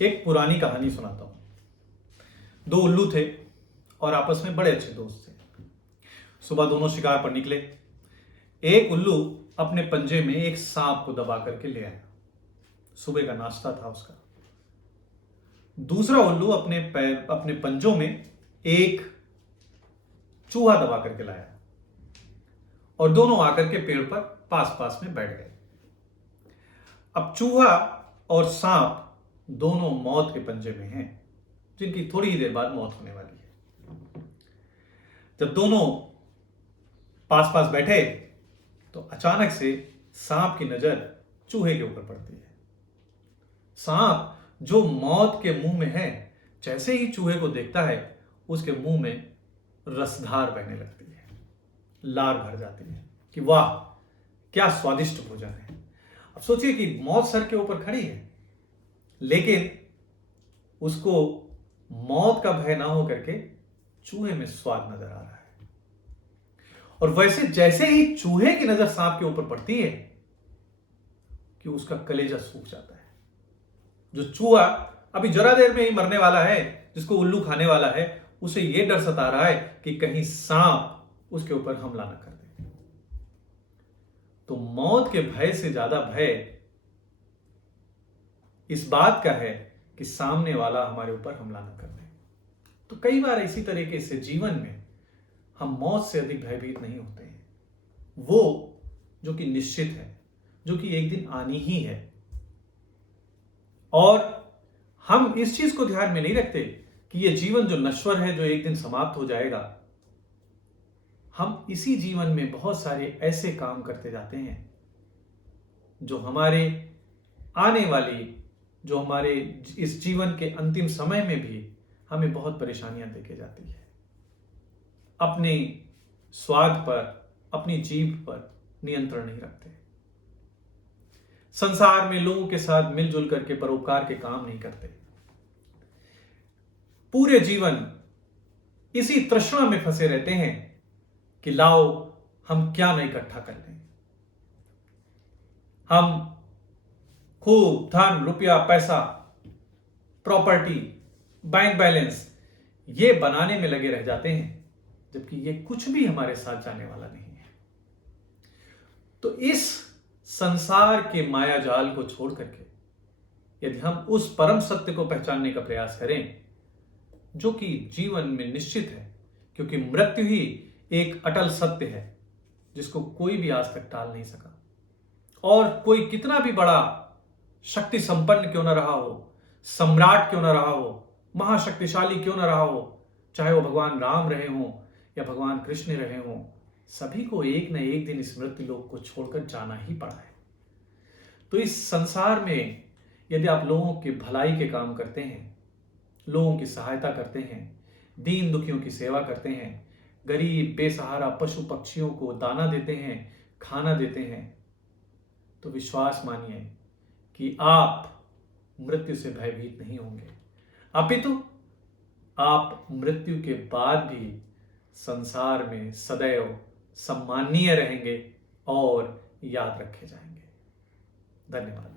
एक पुरानी कहानी सुनाता हूं। दो उल्लू थे और आपस में बड़े अच्छे दोस्त थे। सुबह दोनों शिकार पर निकले। एक उल्लू अपने पंजे में एक सांप को दबा करके ले आया। सुबह का नाश्ता था उसका। दूसरा उल्लू अपने पंजों में एक चूहा दबा करके लाया और दोनों आकर के पेड़ पर पास पास में बैठ गए। अब चूहा और सांप दोनों मौत के पंजे में हैं, जिनकी थोड़ी ही देर बाद मौत होने वाली है। जब दोनों पास पास बैठे तो अचानक से सांप की नजर चूहे के ऊपर पड़ती है। सांप जो मौत के मुंह में है, जैसे ही चूहे को देखता है उसके मुंह में रसधार बहने लगती है, लार भर जाती है कि वाह क्या स्वादिष्ट भोजन है। अब सोचिए कि मौत सर के ऊपर खड़ी है, लेकिन उसको मौत का भय ना हो करके चूहे में स्वाद नजर आ रहा है। और वैसे जैसे ही चूहे की नजर सांप के ऊपर पड़ती है कि उसका कलेजा सूख जाता है। जो चूहा अभी जरा देर में ही मरने वाला है, जिसको उल्लू खाने वाला है, उसे यह डर सता रहा है कि कहीं सांप उसके ऊपर हमला न कर दे। तो मौत के भय से ज्यादा भय इस बात का है कि सामने वाला हमारे ऊपर हमला न कर दे। तो कई बार इसी तरीके से जीवन में हम मौत से अधिक भयभीत नहीं होते हैं, वो जो कि निश्चित है, जो कि एक दिन आनी ही है। और हम इस चीज को ध्यान में नहीं रखते कि यह जीवन जो नश्वर है, जो एक दिन समाप्त हो जाएगा। हम इसी जीवन में बहुत सारे ऐसे काम करते जाते हैं जो हमारे आने वाली, जो हमारे इस जीवन के अंतिम समय में भी हमें बहुत परेशानियां देके जाती है। अपने स्वाद पर, अपनी जीभ पर नियंत्रण नहीं रखते। संसार में लोगों के साथ मिलजुल करके परोपकार के काम नहीं करते। पूरे जीवन इसी तृष्णा में फंसे रहते हैं कि लाओ हम क्या नहीं इकट्ठा कर लें। हम खूब धन, रुपया, पैसा, प्रॉपर्टी, बैंक बैलेंस ये बनाने में लगे रह जाते हैं, जबकि ये कुछ भी हमारे साथ जाने वाला नहीं है। तो इस संसार के माया जाल को छोड़ करके यदि हम उस परम सत्य को पहचानने का प्रयास करें, जो कि जीवन में निश्चित है, क्योंकि मृत्यु ही एक अटल सत्य है जिसको कोई भी आज तक टाल नहीं सका। और कोई कितना भी बड़ा शक्ति संपन्न क्यों ना रहा हो, सम्राट क्यों ना रहा हो, महाशक्तिशाली क्यों ना रहा हो, चाहे वो भगवान राम रहे हों या भगवान कृष्ण रहे हों, सभी को एक न एक दिन इस मृत्यु लोक को छोड़कर जाना ही पड़ा है। तो इस संसार में यदि आप लोगों की भलाई के काम करते हैं, लोगों की सहायता करते हैं, दीन दुखियों की सेवा करते हैं, गरीब बेसहारा पशु पक्षियों को दाना देते हैं, खाना देते हैं, तो विश्वास मानिए कि आप मृत्यु से भयभीत नहीं होंगे। अपितु आप मृत्यु के बाद भी संसार में सदैव सम्माननीय रहेंगे और याद रखे जाएंगे। धन्यवाद।